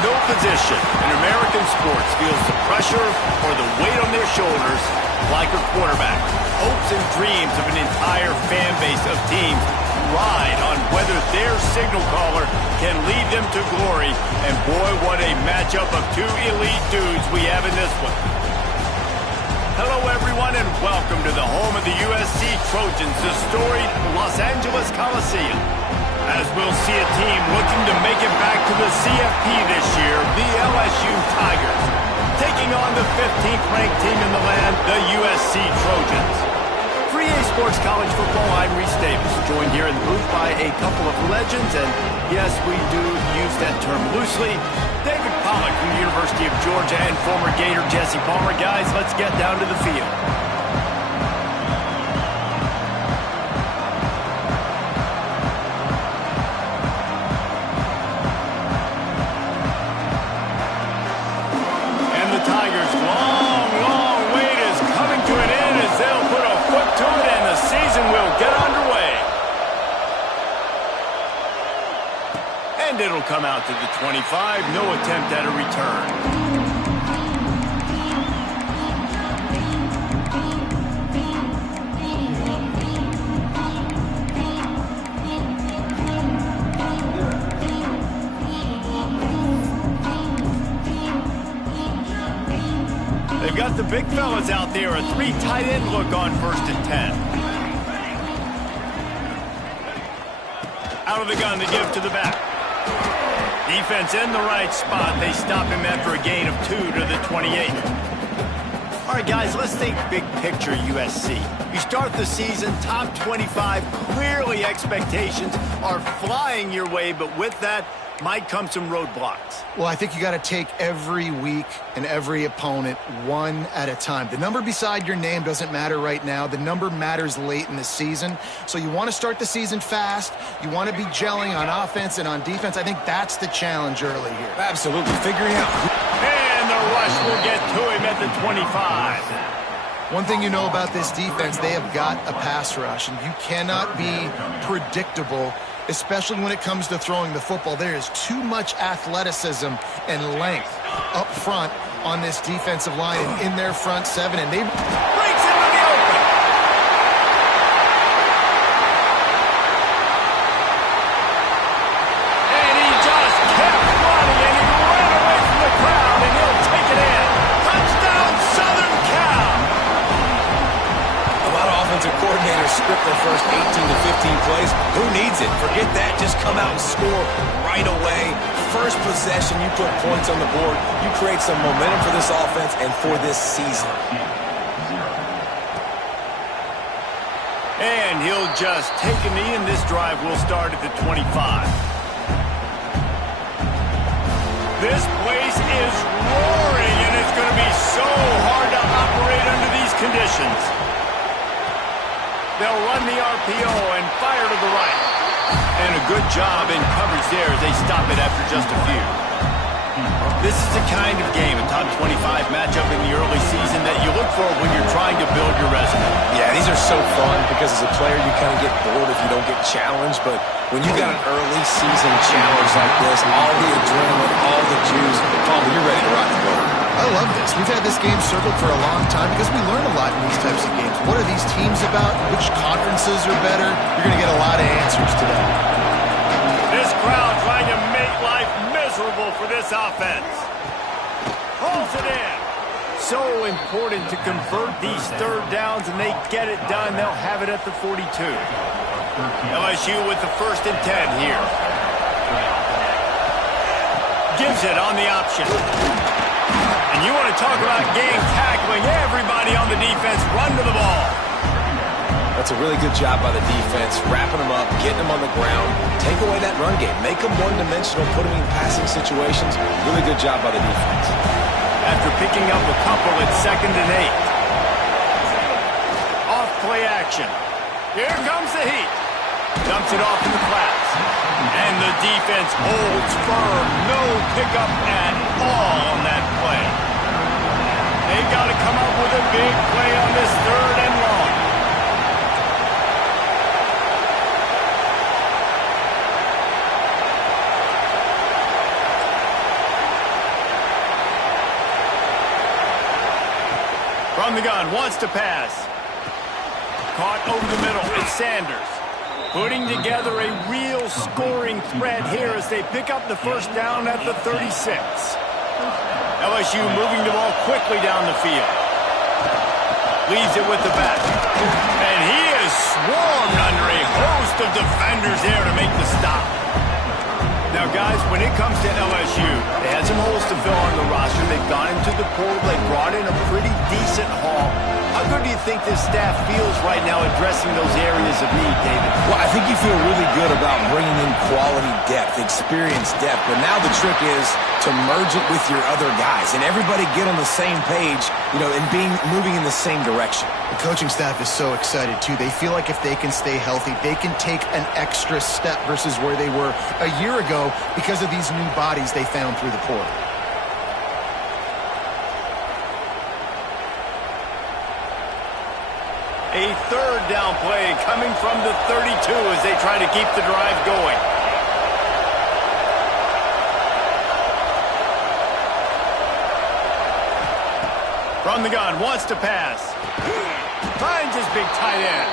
No position in American sports feels the pressure or the weight on their shoulders like a quarterback. Hopes and dreams of an entire fan base of teams ride on whether their signal caller can lead them to glory. And boy, what a matchup of two elite dudes we have in this one. Hello, everyone, and welcome to the home of the USC Trojans, the storied Los Angeles Coliseum. As we'll see a team looking to make it back to the CFP this year, the LSU Tigers, taking on the 15th ranked team in the land, the USC Trojans. For EA Sports College Football, I'm Reese Davis, joined here in the booth by a couple of legends, and yes, we do use that term loosely. David Pollack from the University of Georgia and former Gator Jesse Palmer. Guys, let's get down to the field. It'll come out to the 25. No attempt at a return. They've got the big fellas out there. A three tight end look on 1st and 10. Out of the gun to give to the back. Defense in the right spot. They stop him after a gain of 2 to the 28. All right, guys, let's think big picture USC. You start the season top 25. Clearly expectations are flying your way, but with that might come some roadblocks. Well, I think you got to take every week and every opponent one at a time. The number beside your name doesn't matter right now. The number matters late in the season. So you want to start the season fast. You want to be gelling on offense and on defense. I think that's the challenge early here. Absolutely. Figuring out. And the rush will get to him at the 25. One thing you know about this defense, they have got a pass rush, and you cannot be predictable, especially when it comes to throwing the football. There is too much athleticism and length up front on this defensive line and in their front seven, and they breaks into the open. And he just kept running, and he ran away from the crowd, and he'll take it in. Touchdown, Southern Cal. A lot of offensive coordinators script their first 18 to 15 plays. Who needs it? Forget that. Just come out and score right away. First possession, you put points on the board. You create some momentum for this offense and for this season. And he'll just take a knee, and this drive will start at the 25. This place is roaring, and it's going to be so hard to operate under these conditions. They'll run the RPO and fire to the right. And a good job in coverage there as they stop it after just a few. This is the kind of game, a top 25 matchup in the early season, that you look for when you're trying to build your resume. Yeah, these are so fun because as a player you kind of get bored if you don't get challenged. But when you got an early season challenge like this, all the adrenaline, all the juice, you're ready to rock and roll. I love this. We've had this game circled for a long time because we learn a lot in these types of games. What are these teams about? Which conferences are better? You're going to get a lot of answers to that. This crowd trying to make life miserable for this offense. Pulls it in. So important to convert these third downs, and they get it done. They'll have it at the 42. LSU with the 1st and 10 here. Gives it on the option. And you want to talk about game tackling. Everybody on the defense run to the ball. That's a really good job by the defense, wrapping them up, getting them on the ground, take away that run game, make them one-dimensional, put them in passing situations. Really good job by the defense. After picking up a couple, it's 2nd and 8. Off play action. Here comes the heat. Dumps it off in the flats. And the defense holds firm. No pickup at all on that play. They've got to come up with a big play on this 3rd and long. From the gun, wants to pass. Caught over the middle, it's Sanders. Putting together a real scoring threat here as they pick up the first down at the 36. LSU moving the ball quickly down the field. Leaves it with the back. And he is swarmed under a host of defenders there to make the stop. Now, guys, when it comes to LSU, they had some holes to fill on the roster. They've gone into the portal. They brought in a pretty decent haul. How good do you think this staff feels right now addressing those areas of need, David? Well, I think you feel really good about bringing in quality depth, experienced depth. But now the trick is to merge it with your other guys and everybody get on the same page, and moving in the same direction. The coaching staff is so excited, too. They feel like if they can stay healthy, they can take an extra step versus where they were a year ago because of these new bodies they found through the portal. A third down play coming from the 32 as they try to keep the drive going. From the gun, wants to pass. Finds his big tight end.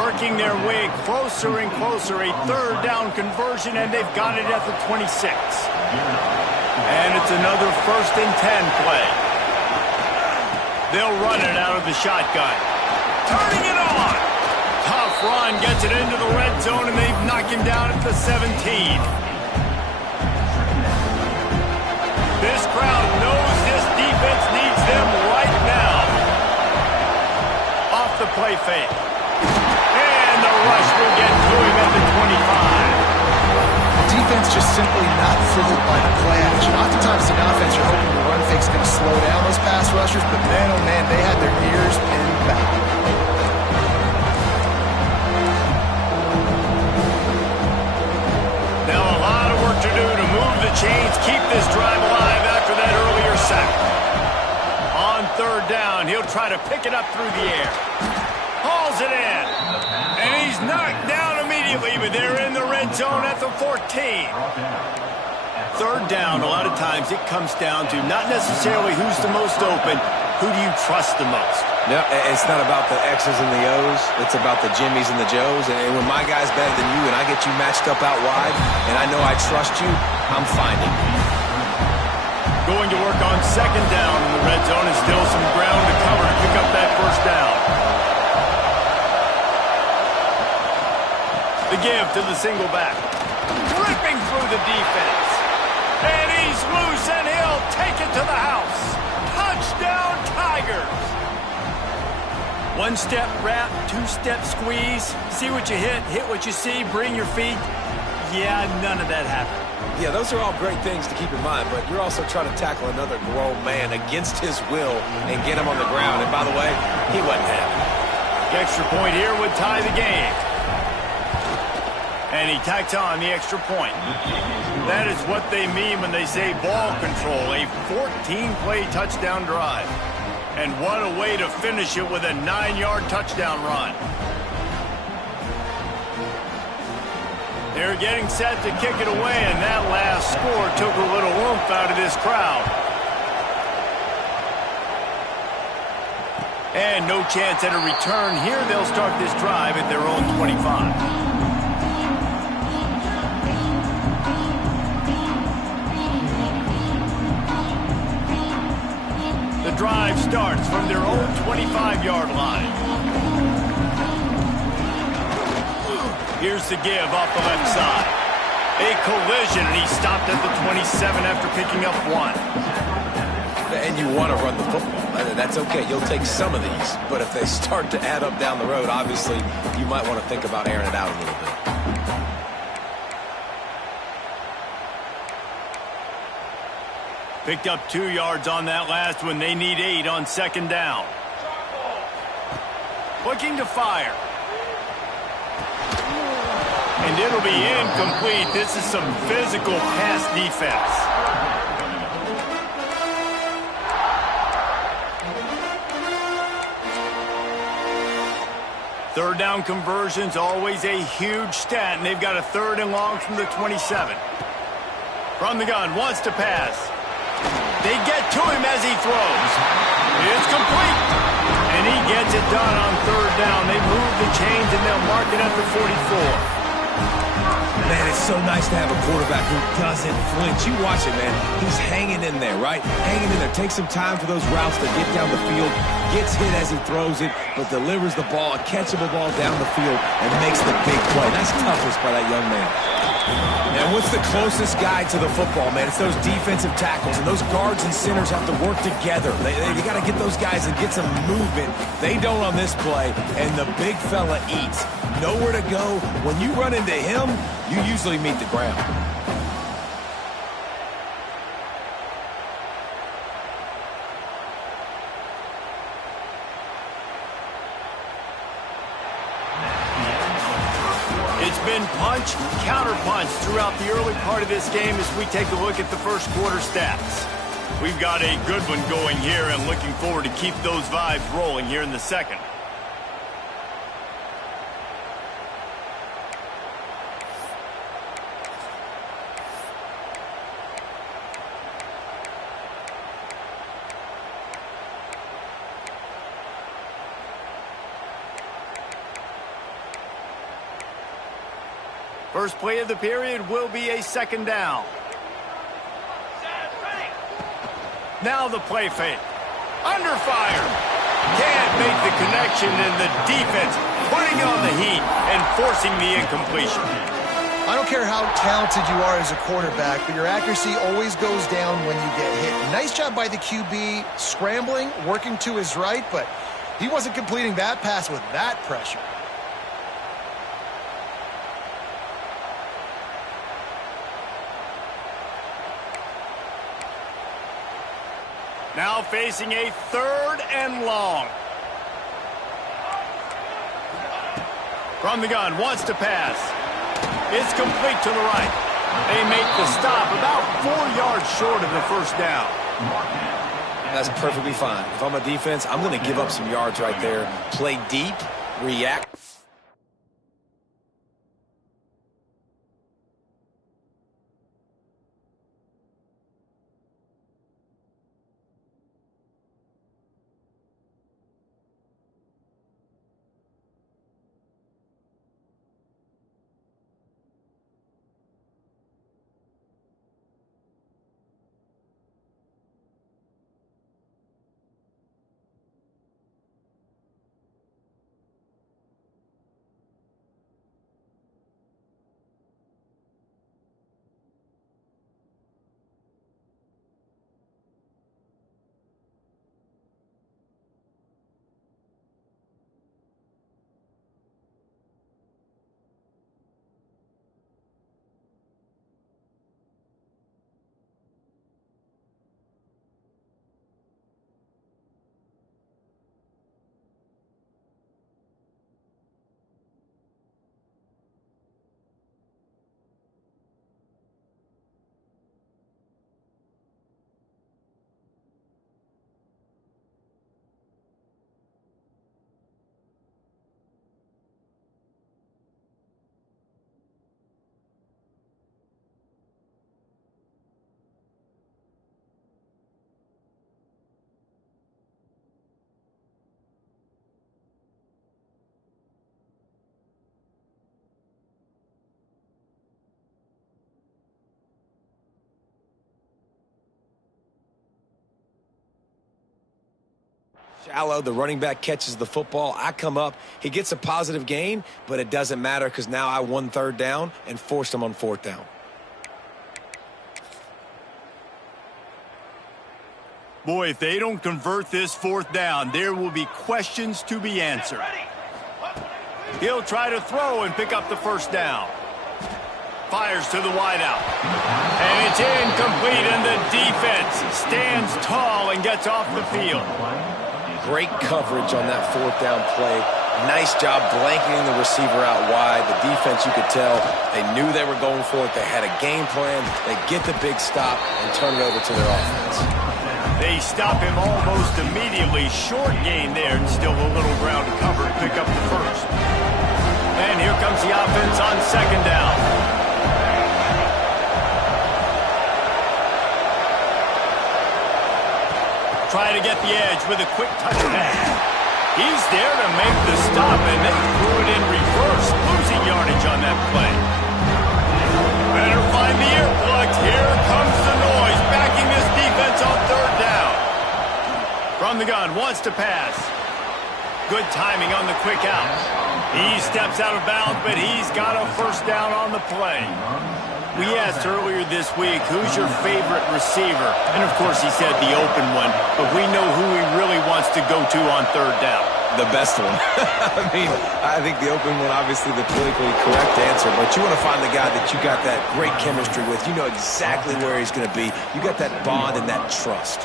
Working their way closer and closer. A third down conversion, and they've got it at the 26. And it's another 1st and 10 play. They'll run it out of the shotgun. Turning it on. Tough run, gets it into the red zone, and they've knocked him down at the 17. This crowd knows this defense needs them right now. Off the play fake. And the rush will get to him at the 25. Defense just simply not fooled by the play action. Oftentimes in offense, you're hoping the run fake's going to slow down those pass rushers, but man, oh man, they had their ears pinned back. Now a lot of work to do to move the chains, keep this drive alive after that earlier sack. On third down, he'll try to pick it up through the air. Hauls it in. And he's knocked down immediately, but they're in the red zone at the 14. Third down, a lot of times it comes down to not necessarily who's the most open, who do you trust the most? No, it's not about the X's and the O's. It's about the Jimmies and the Joes. And when my guy's better than you and I get you matched up out wide and I know I trust you, I'm finding you. Going to work on second down in the red zone and still some ground to cover to pick up that first down. The give to the single back. Ripping through the defense. And he's loose and he'll take it to the house. Touchdown, Tigers. One-step wrap, two-step squeeze. See what you hit what you see, bring your feet. Yeah, none of that happened. Yeah, those are all great things to keep in mind, but you're also trying to tackle another grown man against his will and get him on the ground. And by the way, he wasn't happy. The extra point here would tie the game. And he tacks on the extra point. That is what they mean when they say ball control, a 14-play touchdown drive. And what a way to finish it with a 9-yard touchdown run. They're getting set to kick it away, and that last score took a little oomph out of this crowd. And no chance at a return here. They'll start this drive at their own 25. Drive starts from their own 25-yard line. Here's the give off the left side. A collision, and he stopped at the 27 after picking up 1. And you want to run the football. That's okay. You'll take some of these. But if they start to add up down the road, obviously, you might want to think about airing it out a little bit. Picked up 2 yards on that last one. They need 8 on second down. Looking to fire. And it'll be incomplete. This is some physical pass defense. Third down conversions, always a huge stat, and they've got a third and long from the 27. From the gun, wants to pass. They get to him as he throws. It's complete. he gets it done on third down. They move the chains, and they'll mark it at the 44. Man, it's so nice to have a quarterback who doesn't flinch. You watch it, man. He's hanging in there, right? Hanging in there. Takes some time for those routes to get down the field. Gets hit as he throws it, but delivers the ball, a catchable ball down the field, and makes the big play. That's toughness by that young man. And what's the closest guy to the football, man? It's those defensive tackles, and those guards and centers have to work together. They got to get those guys and get some movement. They don't on this play, and the big fella eats. Nowhere to go. When you run into him, you usually meet the ground. It's been punch, counter-punch throughout the early part of this game as we take a look at the first quarter stats. We've got a good one going here and looking forward to keep those vibes rolling here in the second. First play of the period will be a second down. Now the play fake. Under fire. Can't make the connection, and the defense putting on the heat and forcing the incompletion. I don't care how talented you are as a quarterback, but your accuracy always goes down when you get hit. Nice job by the QB scrambling, working to his right, but he wasn't completing that pass with that pressure. Now facing a third and long. From the gun, wants to pass. It's complete to the right. They make the stop about 4 yards short of the first down. That's perfectly fine. If I'm a defense, I'm going to give up some yards right there. Play deep, react. Shallow, the running back catches the football. I come up. He gets a positive gain, but it doesn't matter because now I won third down and forced him on fourth down. Boy, if they don't convert this fourth down, there will be questions to be answered. He'll try to throw and pick up the first down. Fires to the wideout. And it's incomplete, and the defense stands tall and gets off the field. Great coverage on that fourth down play. Nice job blanketing the receiver out wide. The defense, you could tell, they knew they were going for it. They had a game plan. They get the big stop and turn it over to their offense. They stop him almost immediately. Short gain there, and still a little ground to cover to pick up the first. And here comes the offense on second down. Try to get the edge with a quick touch pass. He's there to make the stop, and they threw it in reverse, losing yardage on that play. Better find the earplugs. Here comes the noise, backing this defense on third down. From the gun, wants to pass. Good timing on the quick out. He steps out of bounds, but he's got a first down on the play. We asked earlier this week, who's your favorite receiver? And, of course, he said the open one, but we know who he really wants to go to on third down. The best one. I think the open one, obviously the politically correct answer, but you want to find the guy that you got that great chemistry with. You know exactly where he's going to be. You got that bond and that trust.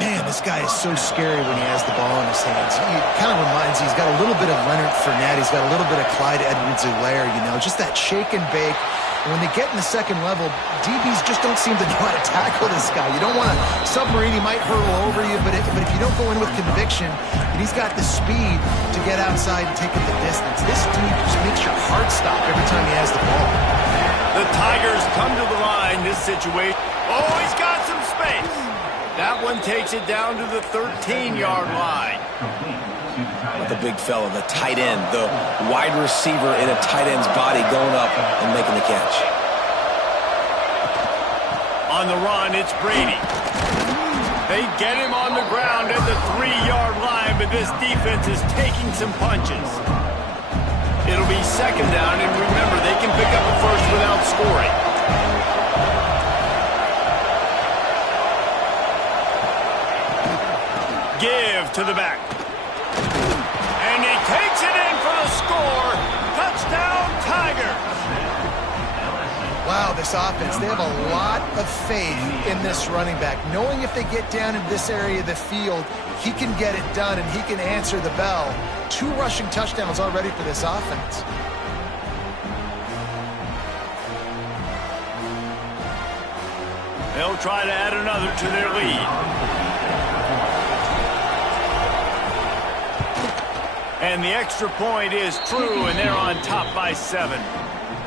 Man, this guy is so scary when he has the ball in his hands. He kind of reminds you, he's got a little bit of Leonard Fournette. He's got a little bit of Clyde Edwards-Helaire, you know, just that shake and bake. And when they get in the second level, DBs just don't seem to know how to tackle this guy. You don't want to submarine. He might hurtle over you, but if you don't go in with conviction, and he's got the speed to get outside and take it the distance, this dude just makes your heart stop every time he has the ball. The Tigers come to the line this situation. Oh, he's got some space. That one takes it down to the 13-yard line. The big fella, the tight end, the wide receiver in a tight end's body going up and making the catch. On the run, it's Brady. They get him on the ground at the 3-yard line, but this defense is taking some punches. It'll be second down, and remember, they can pick up a first without scoring. Give to the back. And he takes it in for the score. Touchdown, Tigers. Wow, this offense, they have a lot of faith in this running back, knowing if they get down in this area of the field, he can get it done and he can answer the bell. 2 rushing touchdowns already for this offense. They'll try to add another to their lead. And the extra point is true, and they're on top by 7.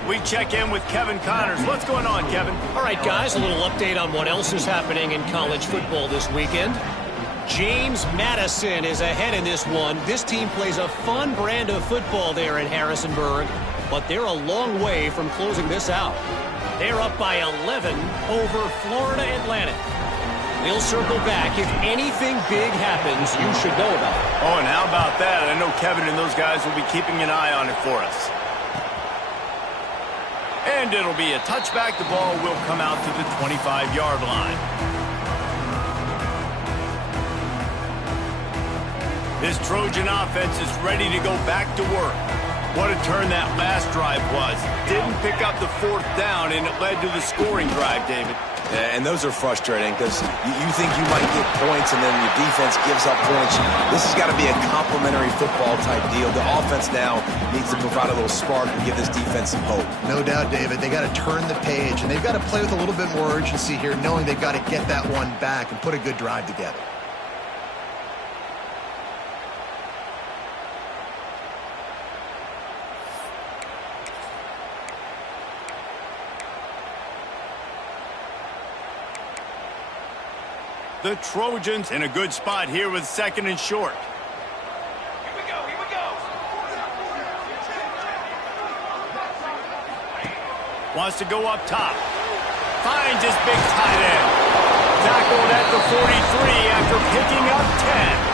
We check in with Kevin Connors. What's going on, Kevin? All right, guys, a little update on what else is happening in college football this weekend. James Madison is ahead in this one. This team plays a fun brand of football there in Harrisonburg, but they're a long way from closing this out. They're up by 11 over Florida Atlantic. We'll circle back. If anything big happens, you should know about it. Oh, and how about that? I know Kevin and those guys will be keeping an eye on it for us. And it'll be a touchback. The ball will come out to the 25-yard line. This Trojan offense is ready to go back to work. What a turn that last drive was. Didn't pick up the 4th down, and it led to the scoring drive, David. And those are frustrating because you think you might get points and then your defense gives up points. This has got to be a complementary football type deal. The offense now needs to provide a little spark and give this defense some hope. No doubt, David. They got to turn the page, and they've got to play with a little bit more urgency here, knowing they've got to get that one back and put a good drive together. The Trojans in a good spot here with 2nd and short. Here we go, here we go. Wants to go up top. Finds his big tight end. Tackled at the 43 after picking up 10.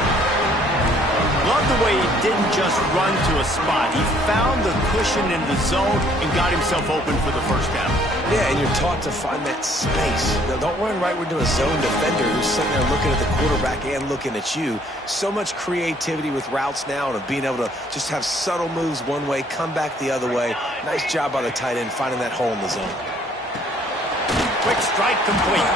Love the way he didn't just run to a spot. He found the cushion in the zone and got himself open for the first down. Yeah, and you're taught to find that space. Now, don't run right into a zone defender who's sitting there looking at the quarterback and looking at you. So much creativity with routes now and of being able to just have subtle moves one way, come back the other way. Nice job by the tight end finding that hole in the zone. Quick strike complete.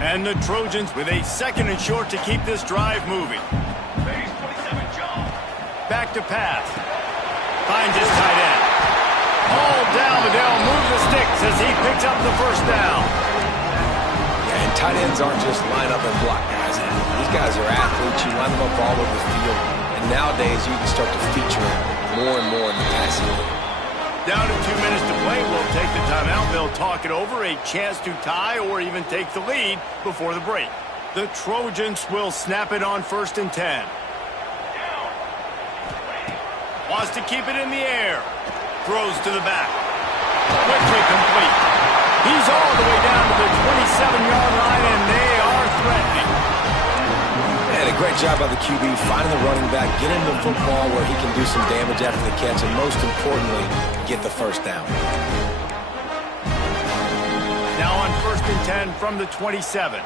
And the Trojans with a 2nd and short to keep this drive moving. Back to pass. Finds his tight end. All down, but they'll move the sticks as he picks up the first down. And Tight ends aren't just line up and block guys. These guys are athletes. You line them up all over the field. And nowadays, you can start to feature them more and more in the passing game. Down to 2 minutes to play. We'll take the timeout. They'll talk it over. A chance to tie or even take the lead before the break. The Trojans will snap it on 1st and 10. Wants to keep it in the air. Throws to the back. Quickly complete. He's all the way down to the 27-yard line, and they are threatening. And a great job by the QB finding the running back, getting the football where he can do some damage after the catch, and most importantly, get the first down. Now on 1st and 10 from the 27.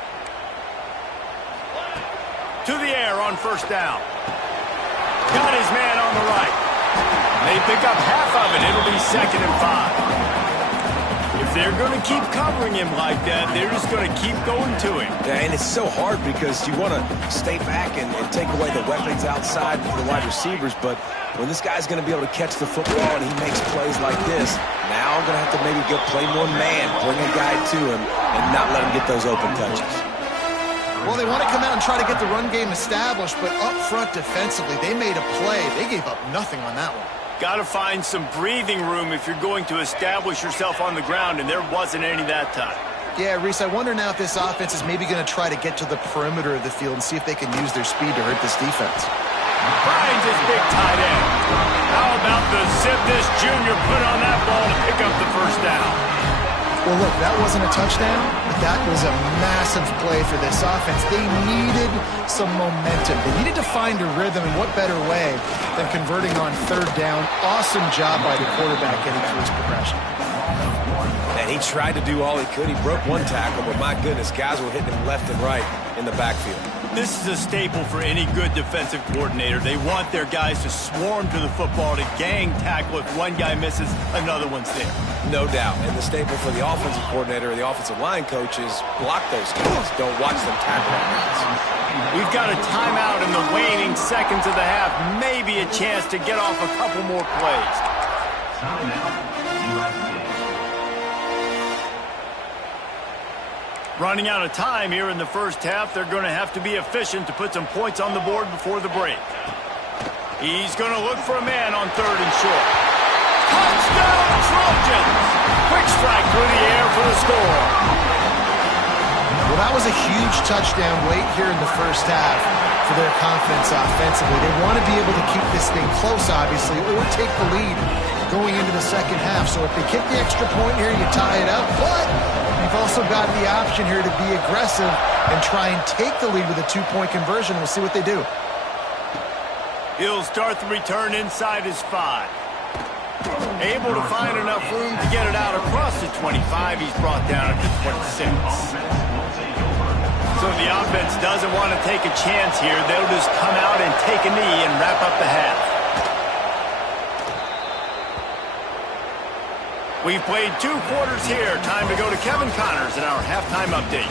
To the air on 1st down. Got his man on the right. They pick up half of it. It'll be 2nd and 5. If they're going to keep covering him like that, they're just going to keep going to him. Yeah, and it's so hard because you want to stay back and take away the weapons outside for the wide receivers, but when this guy's going to be able to catch the football and he makes plays like this, now I'm going to have to maybe go play more man, bring a guy to him, and not let him get those open touches. Well, they want to come out and try to get the run game established, but up front defensively, they made a play. They gave up nothing on that one. Got to find some breathing room if you're going to establish yourself on the ground, and there wasn't any that time. Yeah, Reese, I wonder now if this offense is maybe going to try to get to the perimeter of the field and see if they can use their speed to hurt this defense. Finds his big tight end. How about the zip this junior put on that ball to pick up the 1st down? Well, look, that wasn't a touchdown, but that was a massive play for this offense. They needed some momentum. They needed to find a rhythm, and what better way than converting on 3rd down. Awesome job by the quarterback getting through his progression. And he tried to do all he could. He broke one tackle, but my goodness, guys were hitting him left and right in the backfield. This is a staple for any good defensive coordinator. They want their guys to swarm to the football, to gang tackle. If one guy misses, another one's there. No doubt. And the staple for the offensive coordinator or the offensive line coach is block those guys. Don't watch them tackle guys. We've got a timeout in the waning seconds of the half. Maybe a chance to get off a couple more plays. Running out of time here in the 1st half. They're going to have to be efficient to put some points on the board before the break. He's going to look for a man on 3rd and short. Touchdown, Trojans! Quick strike through the air for the score. Well, that was a huge touchdown late here in the 1st half for their confidence offensively. They want to be able to keep this thing close, obviously, or take the lead going into the 2nd half. So if they kick the extra point here, you tie it up. But you've also got the option here to be aggressive and try and take the lead with a 2-point conversion. We'll see what they do. He'll start the return inside his 5. Able to find enough room to get it out across the 25. He's brought down at the 26. So the offense doesn't want to take a chance here. They'll just come out and take a knee and wrap up the half. We've played 2 quarters here. Time to go to Kevin Connors in our halftime update.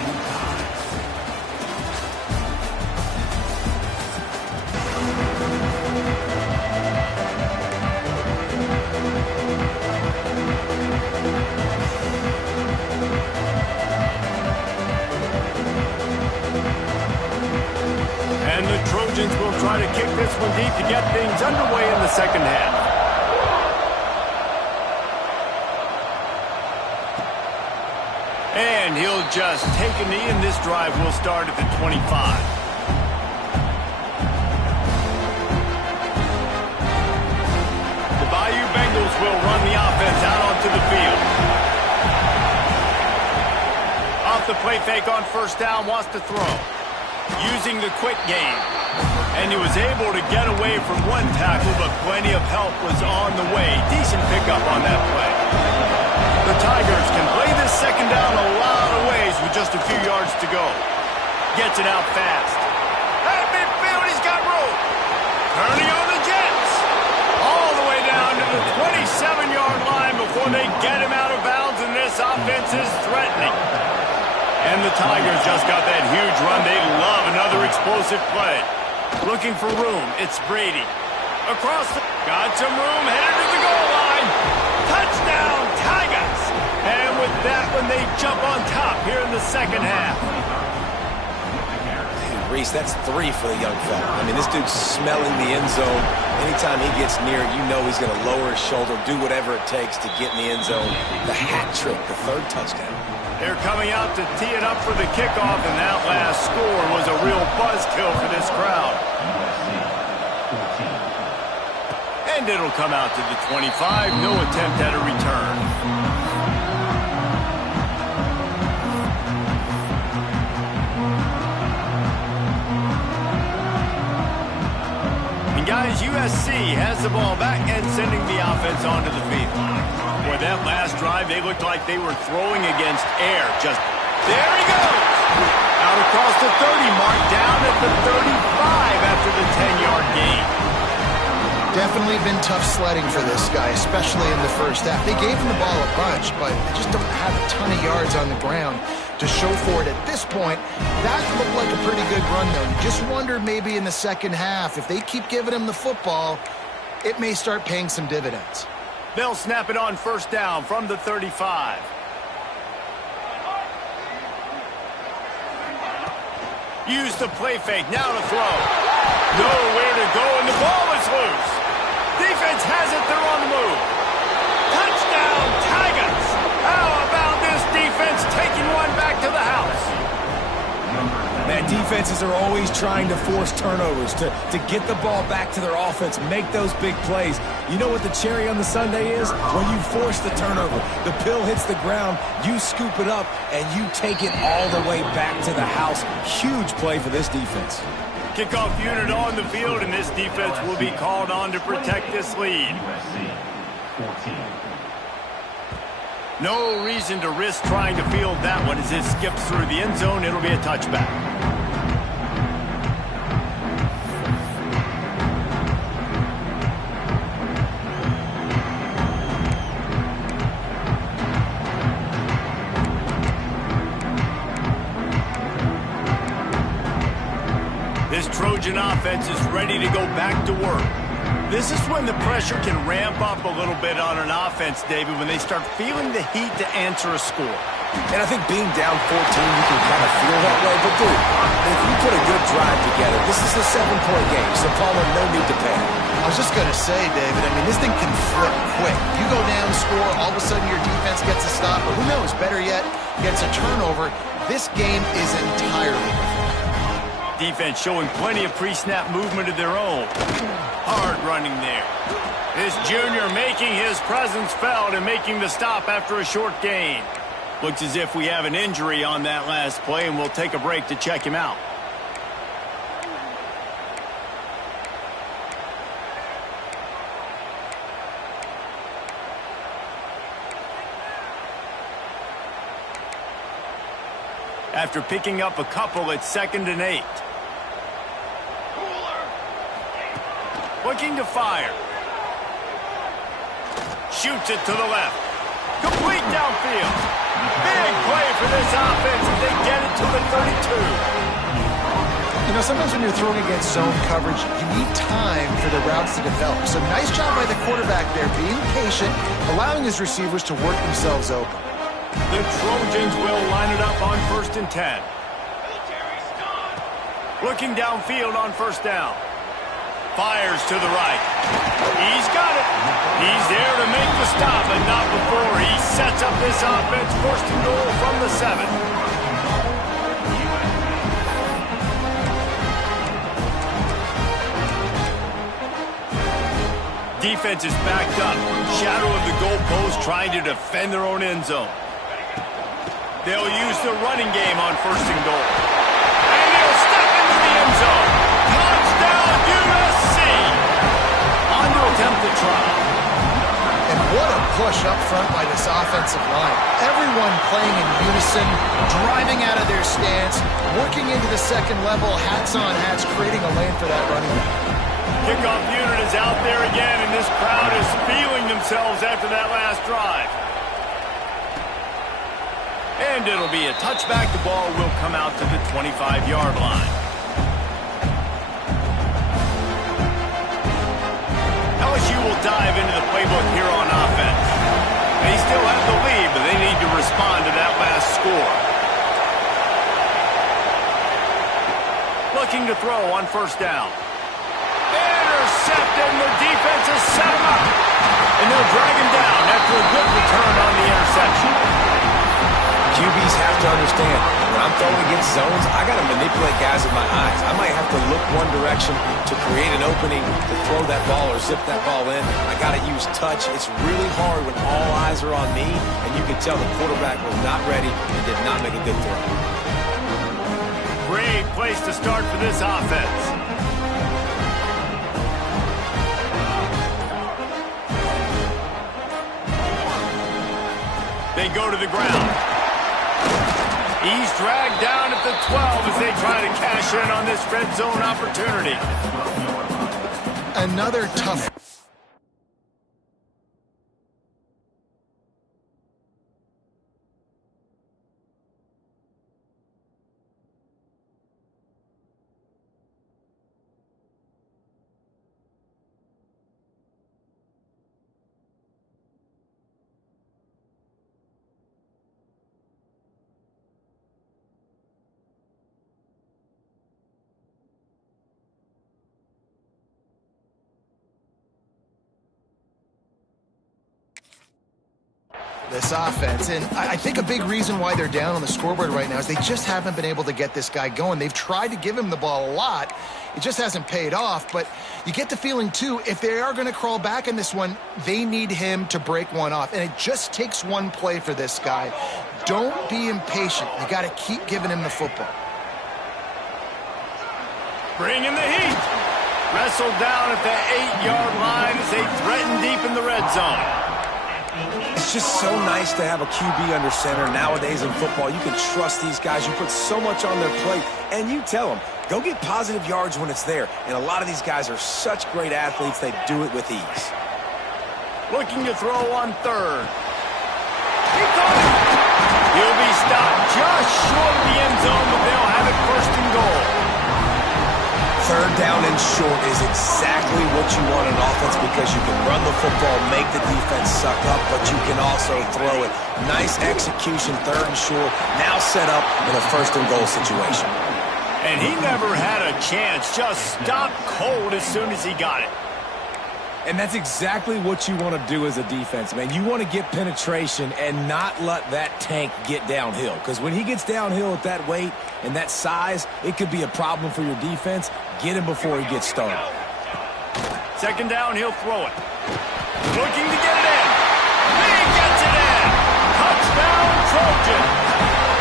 And the Trojans will try to kick this one deep to get things underway in the 2nd half. And he'll just take a knee, and this drive will start at the 25. The Bayou Bengals will run the offense out onto the field. Off the play fake on 1st down, wants to throw. Using the quick game. And he was able to get away from one tackle, but plenty of help was on the way. Decent pickup on that play. The Tigers can play this 2nd down a lot of ways with just a few yards to go. Gets it out fast. At midfield, he's got room. Turning on the Jets. All the way down to the 27-yard line before they get him out of bounds, and this offense is threatening. And the Tigers just got that huge run. They love another explosive play. Looking for room. It's Brady. Across the... Got some room. Headed to the goal line. Touchdown, Tigers. And with that one, they jump on top here in the 2nd half. Reese, that's 3 for the young fella. I mean, this dude's smelling the end zone. Anytime he gets near it, you know he's going to lower his shoulder, do whatever it takes to get in the end zone. The hat trick, the 3rd touchdown. They're coming out to tee it up for the kickoff, and that last score was a real buzzkill for this crowd. And it'll come out to the 25. No attempt at a return. And guys, USC has the ball back and sending the offense onto the field. Boy, that last drive, they looked like they were throwing against air. Just, there he goes! Out across the 30 mark, down at the 35 after the 10-yard gain. Definitely been tough sledding for this guy, especially in the first half. They gave him the ball a bunch, but they just don't have a ton of yards on the ground to show for it at this point. That looked like a pretty good run, though. You just wonder maybe in the second half, if they keep giving him the football, it may start paying some dividends. They'll snap it on first down from the 35. Use the play fake, now to throw. Nowhere to go, and the ball is loose. Defense has it, they're on the move. Touchdown, Tigers! How about this defense taking one back to the house? Man, defenses are always trying to force turnovers, to get the ball back to their offense, make those big plays. You know what the cherry on the sundae is? When you force the turnover, the pill hits the ground, you scoop it up, and you take it all the way back to the house. Huge play for this defense. Kickoff unit on the field, and this defense will be called on to protect this lead. No reason to risk trying to field that one as it skips through the end zone. It'll be a touchback. This Trojan offense is ready to go back to work. This is when the pressure can ramp up a little bit on an offense, David, when they start feeling the heat to answer a score. And I think being down 14, you can kind of feel that way. But, dude, if you put a good drive together, this is a 7-point game, so Palmer, no need to panic. I was just going to say, David, I mean, this thing can flip quick. You go down, score, all of a sudden your defense gets a stop, or who knows, better yet, gets a turnover. This game is entirely different. Defense showing plenty of pre-snap movement of their own. Hard running there. This junior making his presence felt and making the stop after a short gain. Looks as if we have an injury on that last play, and we'll take a break to check him out. After picking up a couple, it's 2nd and 8. Looking to fire. Shoots it to the left. Complete downfield. Big play for this offense as they get it to the 32. You know, sometimes when you're throwing against zone coverage, you need time for the routes to develop. So nice job by the quarterback there, being patient, allowing his receivers to work themselves open. The Trojans will line it up on 1st and 10. Looking downfield on first down. Fires to the right. He's got it. He's there to make the stop, but not before he sets up this offense. 1st and goal from the 7. Defense is backed up. Shadow of the goalpost trying to defend their own end zone. They'll use the running game on 1st and goal. And he'll step into the end zone. Touchdown, USC! On to attempt the try. And what a push up front by this offensive line. Everyone playing in unison, driving out of their stance, working into the second level, hats on hats, creating a lane for that running back. Kickoff unit is out there again, and this crowd is feeling themselves after that last drive. And it'll be a touchback. The ball will come out to the 25-yard line. LSU will dive into the playbook here on offense. They still have the lead, but they need to respond to that last score. Looking to throw on first down. Intercepted, and the defense has set him up. And they'll drag him down after a good return on the interception. QBs have to understand, when I'm throwing against zones, I got to manipulate guys with my eyes. I might have to look one direction to create an opening to throw that ball or zip that ball in. I got to use touch. It's really hard when all eyes are on me, and you can tell the quarterback was not ready and did not make a good throw. Great place to start for this offense. They go to the ground. He's dragged down at the 12 as they try to cash in on this red zone opportunity. Another tough... this offense. And I think a big reason why they're down on the scoreboard right now is they just haven't been able to get this guy going. They've tried to give him the ball a lot. It just hasn't paid off. But you get the feeling, too, if they are going to crawl back in this one, they need him to break one off. And it just takes one play for this guy. Don't be impatient. You got to keep giving him the football. Bring in the heat. Wrestled down at the 8-yard line as they threaten deep in the red zone. It's just so nice to have a QB under center. Nowadays in football, you can trust these guys. You put so much on their plate, and you tell them, go get positive yards when it's there. And a lot of these guys are such great athletes, they do it with ease. Looking to throw on third. He caught it. He'll be stopped just short of the end zone, but they'll have it first and goal. Third down and short is exactly what you want in offense because you can run the football, make the defense suck up, but you can also throw it. Nice execution, third and short, now set up in a first and goal situation. And he never had a chance, just stopped cold as soon as he got it. And that's exactly what you want to do as a defense, man. You want to get penetration and not let that tank get downhill. Because when he gets downhill at that weight and that size, it could be a problem for your defense. Get him before he gets started. Second down, he'll throw it. Looking to get it in. He gets it in. Touchdown, Trojan.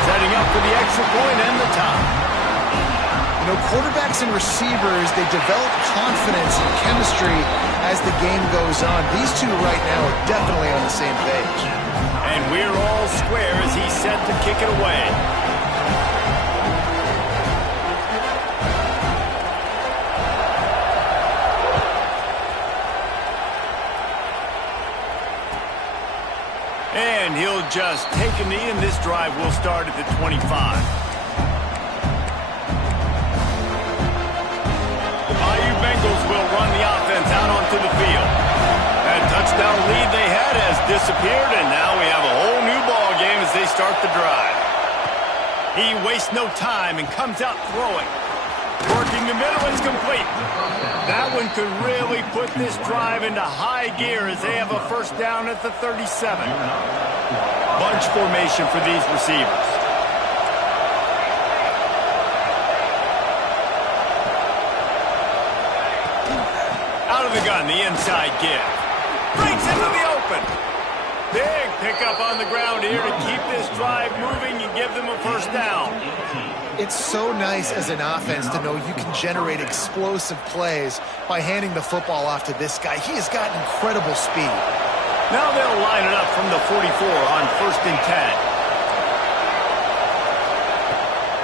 Setting up for the extra point and the tie. You know, quarterbacks and receivers, they develop confidence and chemistry as the game goes on. These two right now are definitely on the same page. And we're all square as he's set to kick it away. And he'll just take a knee, and this drive will start at the 25. Bengals will run the offense out onto the field. That touchdown lead they had has disappeared, and now we have a whole new ball game as they start the drive. He wastes no time and comes out throwing. Working the middle, it's complete. That one could really put this drive into high gear as they have a first down at the 37. Bunch formation for these receivers. The gun, the inside give. Breaks into the open. Big pickup on the ground here to keep this drive moving and give them a first down. It's so nice as an offense to know you can generate explosive plays by handing the football off to this guy. He has got incredible speed. Now they'll line it up from the 44 on first and 10.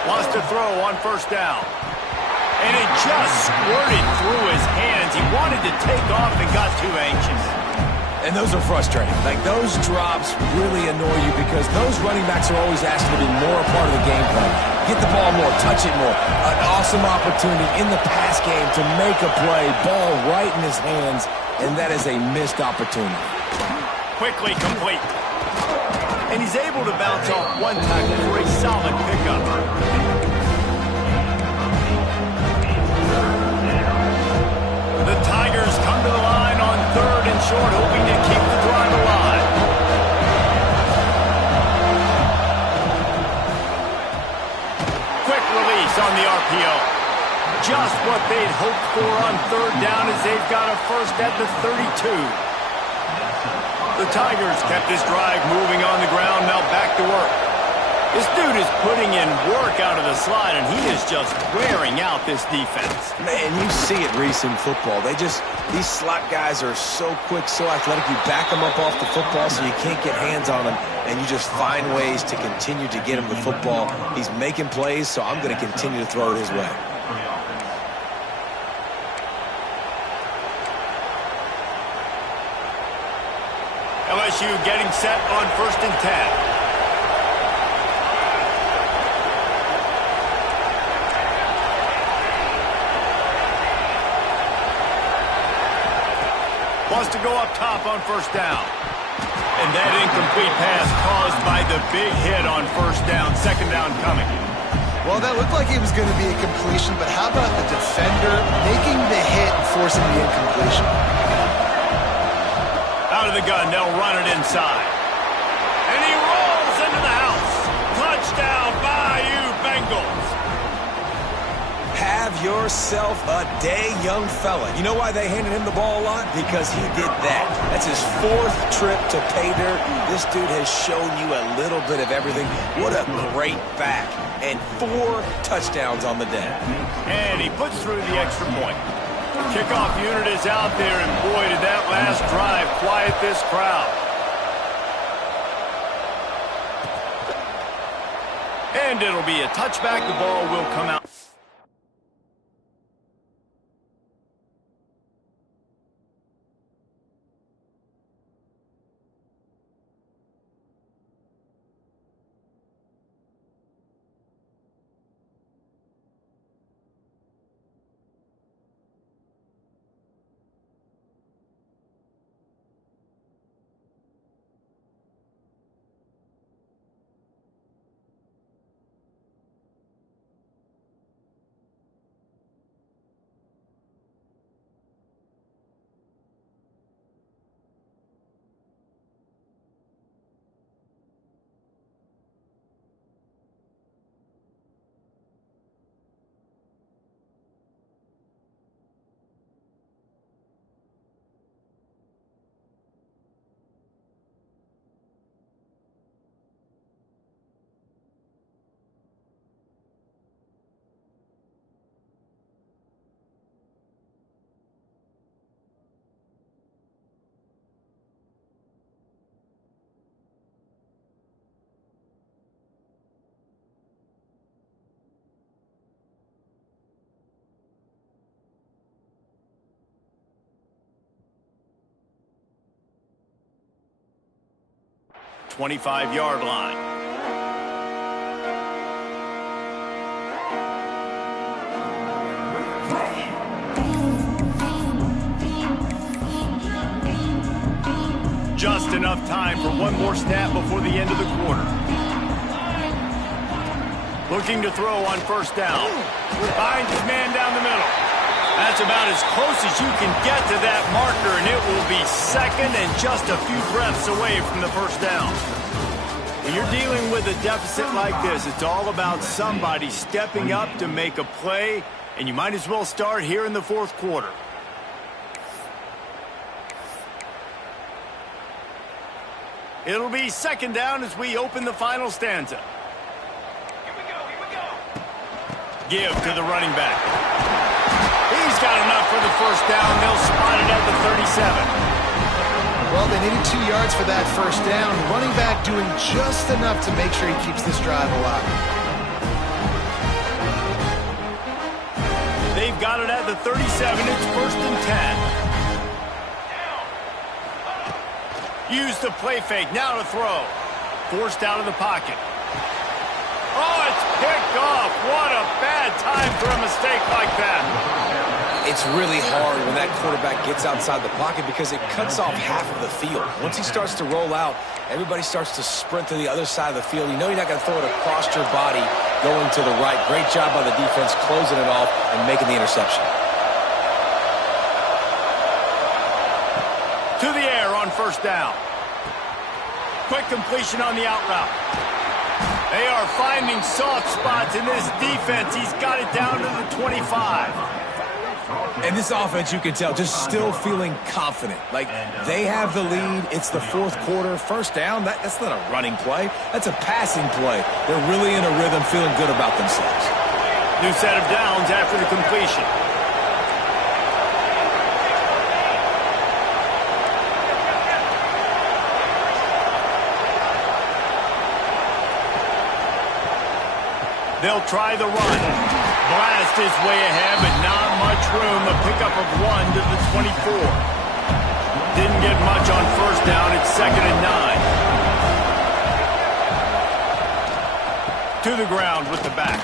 Wants to throw on first down. And it just squirted through his hands. He wanted to take off and got too anxious. And those are frustrating. Like, those drops really annoy you because those running backs are always asked to be more a part of the game plan. Get the ball more, touch it more. An awesome opportunity in the pass game to make a play. Ball right in his hands, and that is a missed opportunity. Quickly complete. And he's able to bounce off one tackle for a solid pickup. Just what they'd hoped for on third down as they've got a first at the 32. The Tigers kept this drive moving on the ground, now back to work. This dude is putting in work out of the slot, and he is just wearing out this defense. Man, you see it, Reese, in football. These slot guys are so quick, so athletic. You back them up off the football so you can't get hands on them, and you just find ways to continue to get him the football. He's making plays, so I'm going to continue to throw it his way. LSU getting set on 1st and 10. Wants to go up top on 1st down. And that incomplete pass caused by the big hit on 1st down. 2nd down coming. Well, that looked like it was going to be a completion, but how about the defender making the hit and forcing the incompletion? Out of the gun, they'll run it inside. And he rolls into the house. Touchdown, Bayou Bengals. Have yourself a day, young fella. You know why they handed him the ball a lot? Because he did that. That's his 4th trip to pay dirt. This dude has shown you a little bit of everything. What a great back. And 4 touchdowns on the day. And he puts through the extra point. Kickoff unit is out there, and boy, did that last drive quiet this crowd. And it'll be a touchback. The ball will come out. .25-yard line. Just enough time for one more snap before the end of the quarter. Looking to throw on 1st down. Finds his man down the middle. That's about as close as you can get to that marker, and it will be 2nd and just a few breaths away from the 1st down. When you're dealing with a deficit like this, it's all about somebody stepping up to make a play, and you might as well start here in the 4th quarter. It'll be 2nd down as we open the final stanza. Here we go, here we go. Give to the running back. He's got enough for the 1st down. They'll spot it at the 37. Well, they needed 2 yards for that 1st down. Running back doing just enough to make sure he keeps this drive alive. They've got it at the 37. It's 1st and 10. Use the play fake. Now to throw. Forced out of the pocket. Oh, it's picked off. What a bad time for a mistake like that. It's really hard when that quarterback gets outside the pocket because it cuts off half of the field. Once he starts to roll out, everybody starts to sprint to the other side of the field. You know you're not going to throw it across your body going to the right. Great job by the defense closing it off and making the interception. To the air on 1st down. Quick completion on the out route. They are finding soft spots in this defense. He's got it down to the 25. And this offense, you can tell, just still feeling confident. Like, they have the lead. It's the fourth quarter. First down, that's not a running play. That's a passing play. They're really in a rhythm, feeling good about themselves. New set of downs after the completion. They'll try the run. Blast his way ahead, but not much room. A pickup of 1 to the 24. Didn't get much on first down. It's 2nd and 9. To the ground with the back.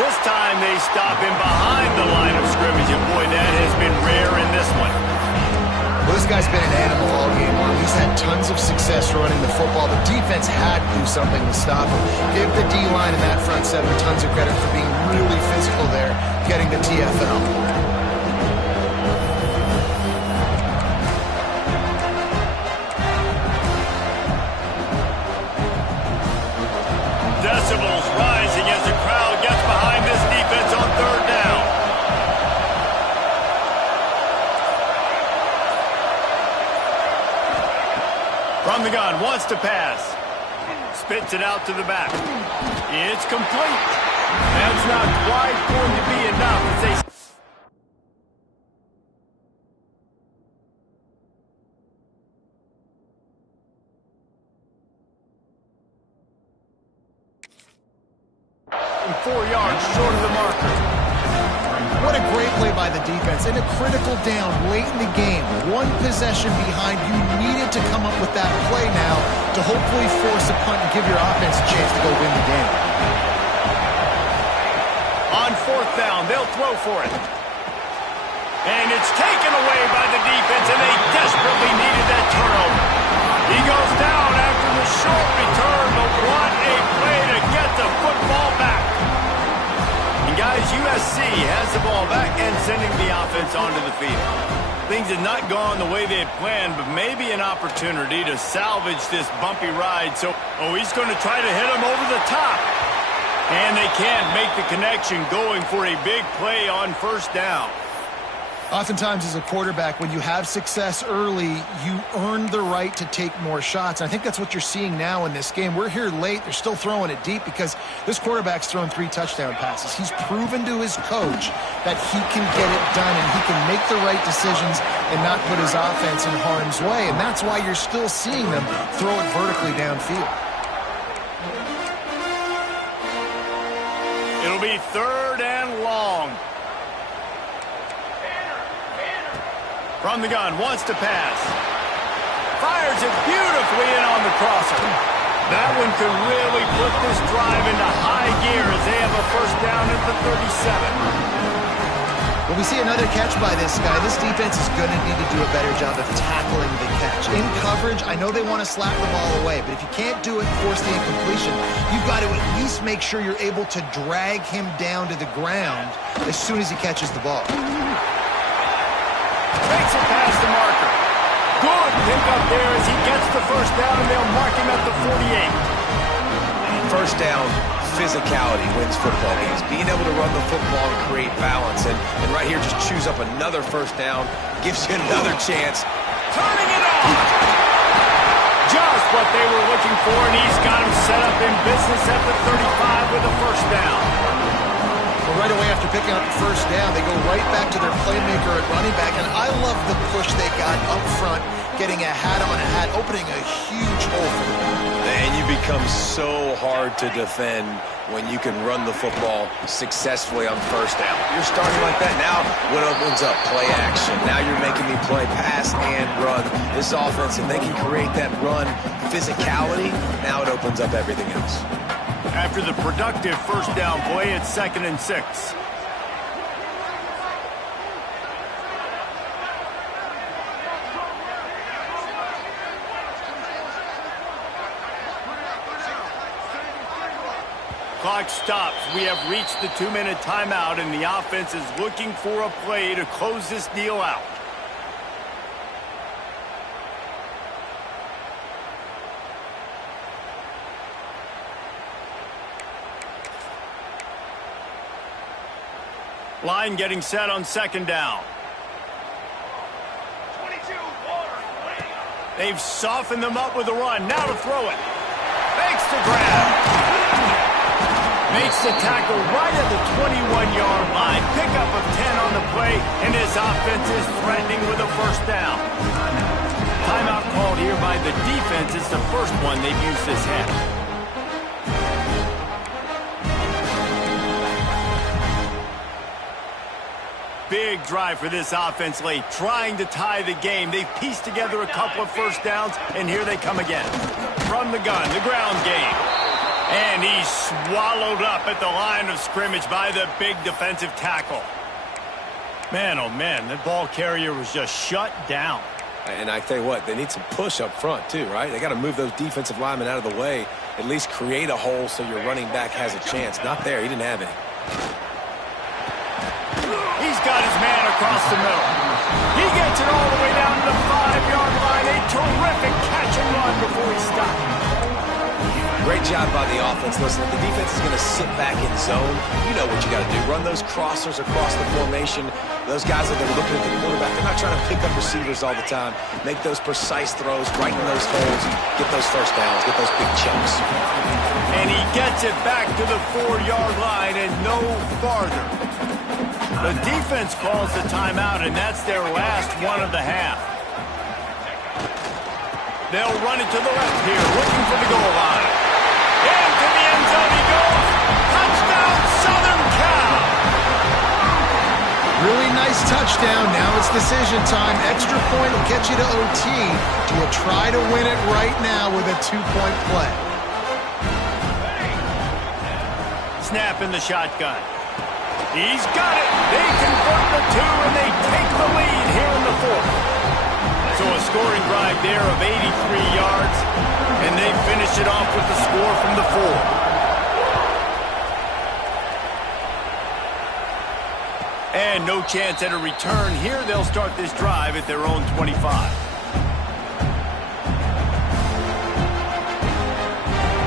This time they stop him behind the line of scrimmage, and boy, that has been rare in this one. Well, this guy's been an animal all game long. He's had tons of success running the football. The defense had to do something to stop him. Give the D-line and that front seven tons of credit for being really physical there, getting the TFL. Decibels rising as the crowd gets behind this defense on third down. From the gun, wants to pass. Spits it out to the back. It's complete. That's not quite going to be enough as they... And 4 yards short of the marker. What a great play by the defense. In a critical down late in the game, one possession behind, you needed to come up with that play now to hopefully force a punt and give your offense a chance to go win the game. On fourth down, they'll throw for it. And it's taken away by the defense, and they desperately needed that turnover. He goes down after the short return, but what a play to get the football back. And guys, USC has the ball back and sending the offense onto the field. Things had not gone the way they had planned, but maybe an opportunity to salvage this bumpy ride. So, he's going to try to hit him over the top. And they can't make the connection, going for a big play on first down. Oftentimes as a quarterback, when you have success early, you earn the right to take more shots. And I think that's what you're seeing now in this game. We're here late. They're still throwing it deep because this quarterback's thrown 3 touchdown passes. He's proven to his coach that he can get it done and he can make the right decisions and not put his offense in harm's way. And that's why you're still seeing them throw it vertically downfield. It'll be 3rd and long. From the gun, wants to pass. Fires it beautifully in on the crosser. That one could really put this drive into high gear as they have a first down at the 37. When we see another catch by this guy, this defense is going to need to do a better job of tackling the catch. In coverage, I know they want to slap the ball away, but if you can't do it and force the incompletion, you've got to at least make sure you're able to drag him down to the ground as soon as he catches the ball. Makes it past the marker. Good pickup there as he gets the first down, and they'll mark him at the 48. First down, physicality wins football games. Being able to run the football and create balance. And right here, just choose up another first down. Gives you another chance. Turning it on! Just what they were looking for, and he's got him set up in business at the 35 with a first down. Well, right away after picking up the first down, they go right back to their playmaker at running back. And I love the push they got up front, getting a hat on a hat, opening a huge hole for them. And you become so hard to defend when you can run the football successfully on first down. You're starting like that. Now, what opens up? Play action. Now you're making me play pass and run. This offense, if they can create that run physicality, now it opens up everything else. After the productive first down play, it's 2nd and 6. Clock stops. We have reached the 2-minute timeout, and the offense is looking for a play to close this deal out. Line getting set on second down. 22, water, waiting up. They've softened them up with a run. Now to throw it. Makes the grab. Makes the tackle right at the 21-yard line. Pickup of 10 on the play, and his offense is threatening with a first down. Timeout called here by the defense. It's the first one they've used this half. Big drive for this offense late, trying to tie the game. They've pieced together a couple of first downs, and here they come again. From the gun, the ground game. And he's swallowed up at the line of scrimmage by the big defensive tackle. Man, oh man, the ball carrier was just shut down. And I tell you what, they need some push up front too, right? They got to move those defensive linemen out of the way, at least create a hole so your running back has a chance. Not there, he didn't have any. He's got his man across the middle. He gets it all the way down to the 5-yard line. A terrific catch and run before he stopped. Great job by the offense. Listen, if the defense is going to sit back in zone, you know what you got to do. Run those crossers across the formation. Those guys that are looking at the quarterback, they're not trying to pick up receivers all the time. Make those precise throws right in those holes. Get those first downs. Get those big chunks. And he gets it back to the 4-yard line and no farther. The defense calls the timeout, and that's their last one of the half. They'll run it to the left here, looking for the goal line. Into the end zone he goes. Touchdown, Southern Cal! Really nice touchdown. Now it's decision time. Extra point will get you to OT. Do you try to win it right now with a 2-point play? Snap in the shotgun. He's got it. They convert the 2, and they take the lead here in the 4th. So a scoring drive there of 83 yards, and they finish it off with the score from the 4. And no chance at a return here. They'll start this drive at their own 25.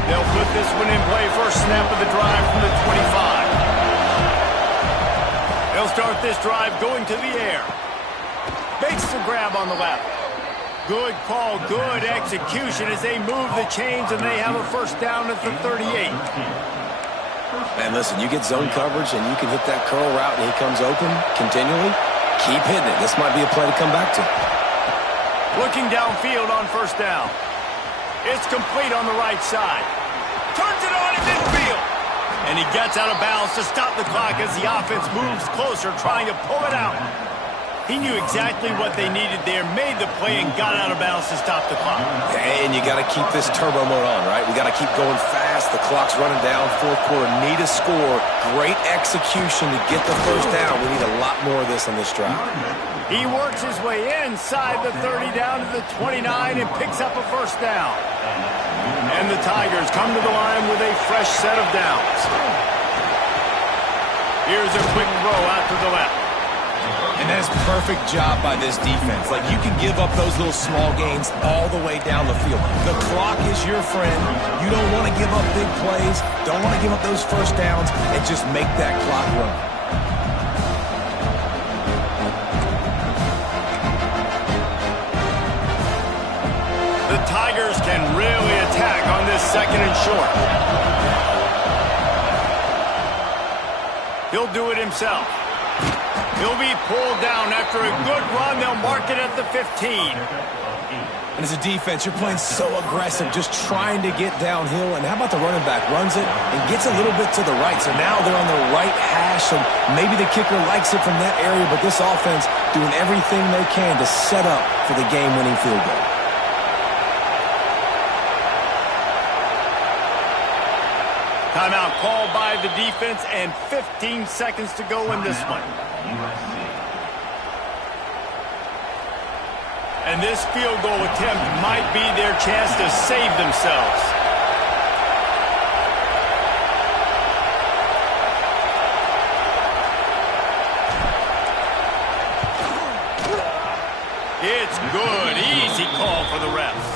They'll put this one in play. First snap of the drive from the 25. They'll start this drive going to the air. Makes the grab on the left. Good call, good execution as they move the chains, and they have a first down at the 38. Man, listen, you get zone coverage and you can hit that curl route and he comes open continually. Keep hitting it. This might be a play to come back to. Looking downfield on first down. It's complete on the right side. Turns it on in midfield. And he gets out of bounds to stop the clock as the offense moves closer, trying to pull it out. He knew exactly what they needed there, made the play, and got out of bounds to stop the clock. And you got to keep this turbo mode on, right? We got to keep going fast. The clock's running down. 4th quarter, need a score. Great execution to get the first down. We need a lot more of this on this drive. He works his way inside the 30 down to the 29 and picks up a first down. And the Tigers come to the line with a fresh set of downs. Here's a quick throw out to the left. And that's perfect job by this defense. Like, you can give up those little small gains all the way down the field. The clock is your friend. You don't want to give up big plays. Don't want to give up those first downs and just make that clock run. The Tigers can really attack on this second and short. He'll do it himself. He'll be pulled down after a good run. They'll mark it at the 15. And as a defense, you're playing so aggressive, just trying to get downhill. And how about the running back? Runs it and gets a little bit to the right. So now they're on the right hash, and maybe the kicker likes it from that area. But this offense doing everything they can to set up for the game-winning field goal. Timeout called by the defense, and 15 seconds to go in this one. And this field goal attempt might be their chance to save themselves. It's good. Easy call for the refs.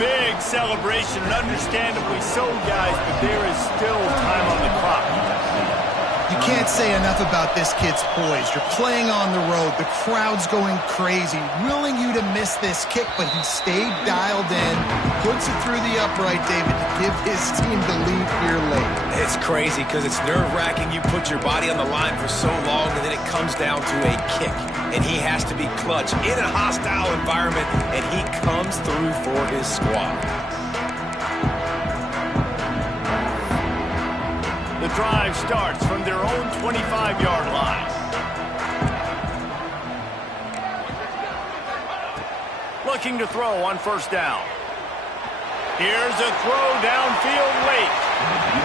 Big celebration, and understandably so, guys, but there is still time on the clock. You can't say enough about this kid's poise. You're playing on the road. The crowd's going crazy, willing you to miss this kick, but he stayed dialed in, puts it through the upright, David, to give his team the lead here late. It's crazy because it's nerve-wracking. You put your body on the line for so long, and then it comes down to a kick. And he has to be clutch in a hostile environment, and he comes through for his squad. The drive starts from their own 25-yard line. Looking to throw on first down. Here's a throw downfield late.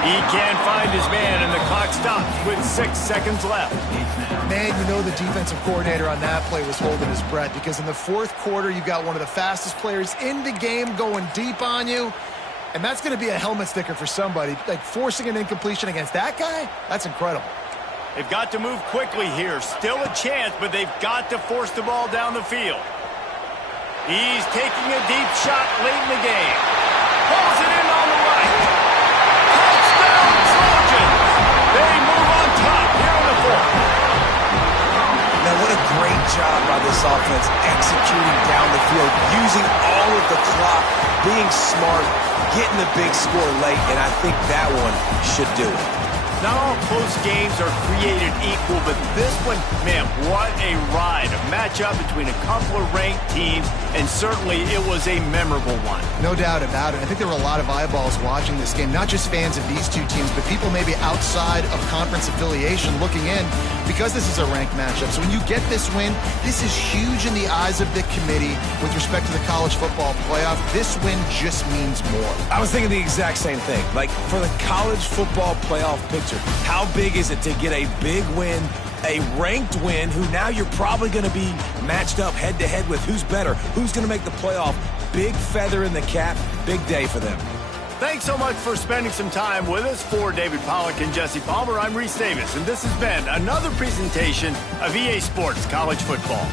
He can't find his man, and the clock stops with 6 seconds left. Man, you know the defensive coordinator on that play was holding his breath, because in the fourth quarter, you've got one of the fastest players in the game going deep on you. And that's going to be a helmet sticker for somebody. Like, forcing an incompletion against that guy, that's incredible. They've got to move quickly here. Still a chance, but they've got to force the ball down the field. He's taking a deep shot late in the game. Pulls it in on the right. Touchdown, Trojans! They move on top here in the fourth. Now, what a great job by this offense executing down the field, using all of the clock, being smart, getting the big score late, and I think that one should do it. Not all close games are created equal, but this one, man, what a ride. A matchup between a couple of ranked teams, and certainly it was a memorable one. No doubt about it. I think there were a lot of eyeballs watching this game, not just fans of these two teams, but people maybe outside of conference affiliation looking in, because this is a ranked matchup. So when you get this win, this is huge in the eyes of the committee with respect to the college football playoff. This win just means more. I was thinking the exact same thing. Like, for the college football playoff picture, how big is it to get a big win, a ranked win, who now you're probably going to be matched up head-to-head with who's better, who's going to make the playoff. Big feather in the cap, big day for them. Thanks so much for spending some time with us. For David Pollack and Jesse Palmer, I'm Reese Davis, and this has been another presentation of EA Sports College Football.